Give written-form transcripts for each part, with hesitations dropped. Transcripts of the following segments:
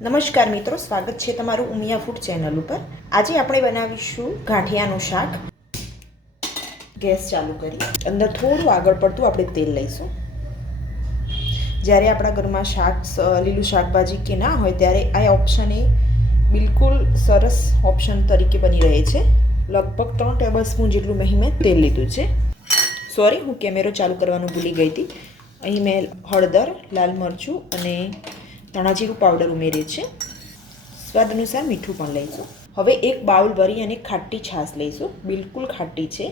નમસ્કાર મિત્રો, સ્વાગત છે તમારું ઉમિયા ફૂડ ચેનલ ઉપર। આજે આપણે બનાવીશું ગાંઠિયાનું શાક। ગેસ ચાલુ કરી અંદર થોડું આગળ પડતું આપણે તેલ લઈશું। જ્યારે આપણા ઘરમાં લીલું શાકભાજી કે ના હોય ત્યારે આ ઓપ્શન એ બિલકુલ સરસ ઓપ્શન તરીકે બની રહે છે। લગભગ 3 ટેબલ સ્પૂન જેટલું મેં તેલ લીધું છે। સોરી, હું કેમેરો ચાલુ કરવાનું ભૂલી ગઈ હતી। અહીં મેં હળદર, લાલ મરચું અને ધાણા જીરું પાવડર ઉમેર્યું છે। સ્વાદ અનુસાર મીઠું પણ લઈશું। હવે એક બાઉલ ભરી અને ખાટી છાશ લઈશું, બિલકુલ ખાટી છે।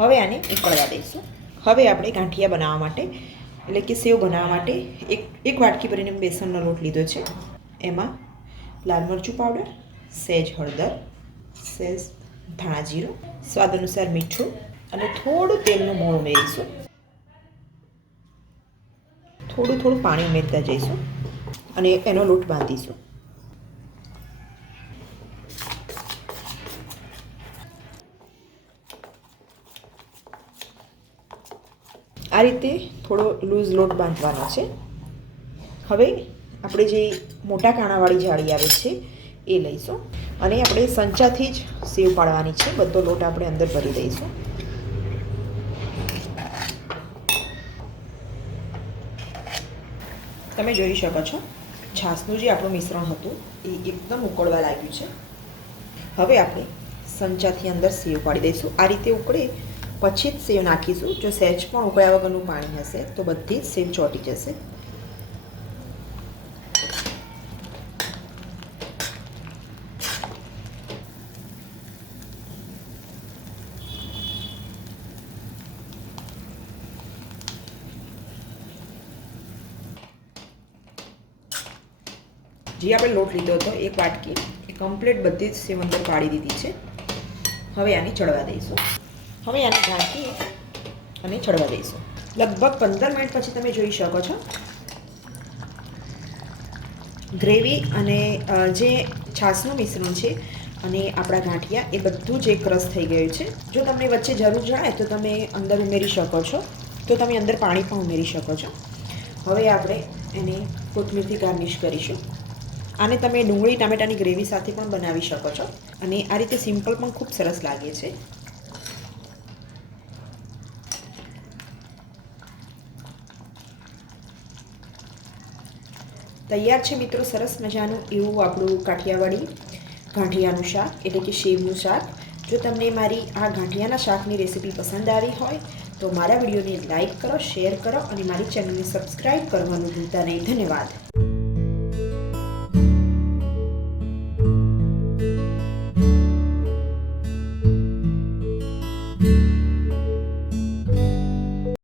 હવે આને ઉકળવા દઈશું। હવે આપણે ગાંઠિયા બનાવવા માટે એટલે કે સેવ બનાવવા માટે એક વાટકી ભરીને બેસનનો લોટ લીધો છે। એમાં લાલ મરચું પાવડર, સહેજ હળદર, સહેજ ધાણા જીરું, સ્વાદ અનુસાર મીઠું અને થોડું તેલનું મોણ ઉમેરીશું। થોડું પાણી ઉમેરતા જઈશું અને એનો લોટ બાંધીશું। આ રીતે થોડો લૂઝ લોટ બાંધવાનો છે। હવે આપણે જે મોટા કાણાવાળી જાળી આવે છે એ લઈશું અને આપણે સંચાથી જ સેવ પાડવાની છે। બધો લોટ આપણે અંદર ભરી દઈશું। તમે જોઈ શકો છો છાશનું જે આપણું મિશ્રણ હતું એ એકદમ ઉકળવા લાગ્યું છે। હવે આપણે સંચાથી અંદર સેવ પાડી દઈશું। આ રીતે ઉકળે પછી જ સેવ નાખીશું। જો સહેજ પણ ઉકળ્યા વગરનું પાણી હશે તો બધી જ સેવ ચોંટી જશે। જે આપણે લોટ લીધો હતો એક વાટકી, એ કમ્પ્લીટ બધી જ સેવ અંદર પાડી દીધી છે। હવે આને ચડવા દઈશું। હવે આને ઢાંકી અને ચડવા દઈશું। લગભગ 15 મિનિટ પછી તમે જોઈ શકો છો ગ્રેવી અને જે છાશનું મિશ્રણ છે અને આપણા ગાંઠિયા એ બધું જ એક રસ થઈ ગયું છે। જો તમને વચ્ચે જરૂર જણાય તો તમે અંદર ઉમેરી શકો છો, તો તમે અંદર પાણી પણ ઉમેરી શકો છો। હવે આપણે એને કોથમીરથી ગાર્નિશ કરીશું। આને તમે ડુંગળી ટામેટાની ગ્રેવી સાથે પણ બનાવી શકો છો અને આ રીતે સિમ્પલ પણ ખૂબ સરસ લાગે છે। તૈયાર છે મિત્રો સરસ મજાનું એવું આપણું કાઠિયાવાડી ગાંઠિયાનું શાક એટલે કે સેવનું શાક। જો તમને મારી આ ગાંઠિયાના શાકની રેસીપી પસંદ આવી હોય તો મારા વિડીયોને લાઈક કરો, શેર કરો અને મારી ચેનલને સબસ્ક્રાઈબ કરવાનું ભૂલતા નહીં। ધન્યવાદ।